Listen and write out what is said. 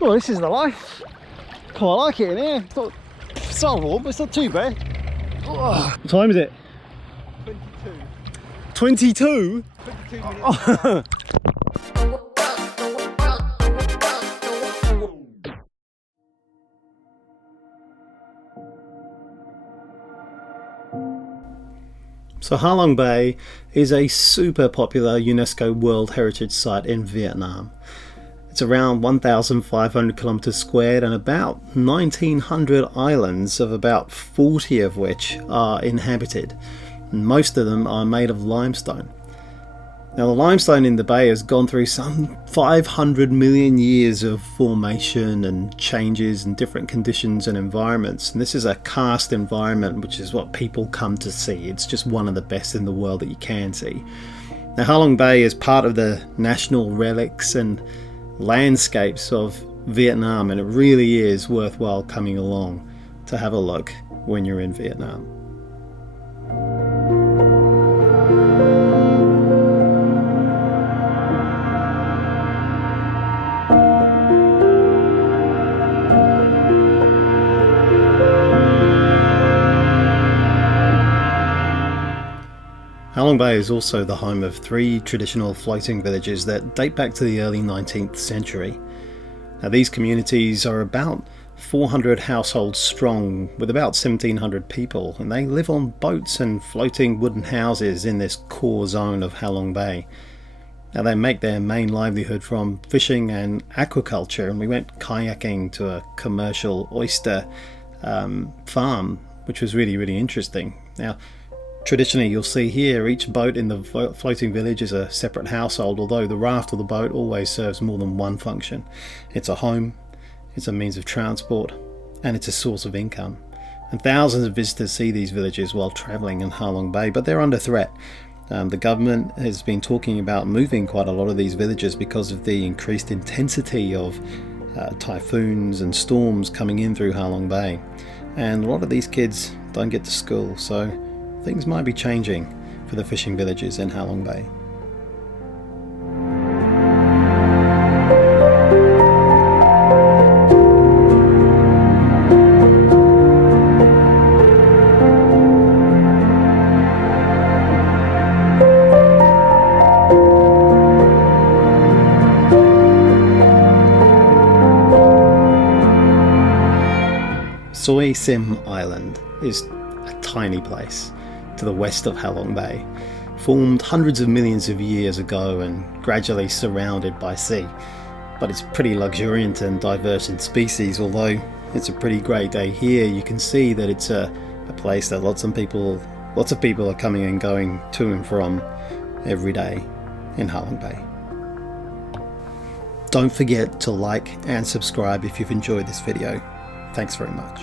Well, this is the life. Quite like it in here. It's not so warm, but it's not too bad. What time is it? 22. 22? 22 minutes. Oh. So Halong Bay is a super popular UNESCO World Heritage Site in Vietnam. It's around 1,500 kilometers squared and about 1,900 islands, of about 40 of which are inhabited. And most of them are made of limestone. Now the limestone in the bay has gone through some 500 million years of formation and changes and different conditions and environments. And this is a karst environment, which is what people come to see. It's just one of the best in the world that you can see. Now Halong Bay is part of the national relics and landscapes of Vietnam, and it really is worthwhile coming along to have a look when you're in Vietnam. Halong Bay is also the home of 3 traditional floating villages that date back to the early 19th century. Now these communities are about 400 households strong, with about 1,700 people, and they live on boats and floating wooden houses in this core zone of Halong Bay. Now they make their main livelihood from fishing and aquaculture, and we went kayaking to a commercial oyster farm, which was really interesting. Now traditionally, you'll see here each boat in the floating village is a separate household, although the raft or the boat always serves more than one function. It's a home, it's a means of transport, and it's a source of income. And thousands of visitors see these villages while travelling in Halong Bay, but they're under threat. The government has been talking about moving quite a lot of these villages because of the increased intensity of typhoons and storms coming in through Halong Bay. And a lot of these kids don't get to school, so things might be changing for the fishing villages in Halong Bay. Soi Sim Island is a tiny place to the west of Halong Bay, formed hundreds of millions of years ago and gradually surrounded by sea. But it's pretty luxuriant and diverse in species. Although it's a pretty great day here, you can see that it's a place that lots of people are coming and going to and from every day in Halong Bay. Don't forget to like and subscribe if you've enjoyed this video. Thanks very much.